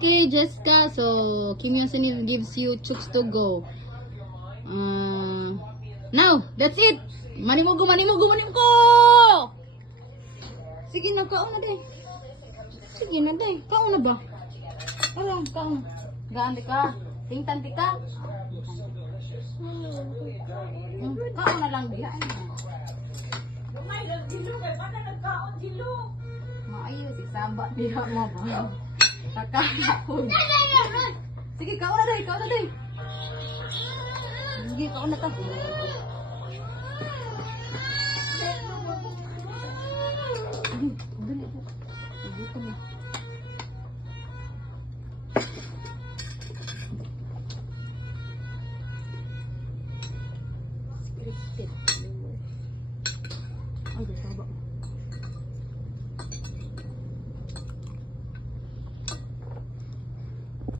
Okay, Jessica. So, Kim Yong-sun gives you chooks to go. Now, that's it. Manimugo. Sige na, kaon na day. Kaon na ba? Kaon. Gaan di ka. Tingtan di ka. Kaon na lang diha. Maayo si Samba diha mo ba? Kakahapon. Sige, kaon na day. Sige, kaon na ta. Scripted.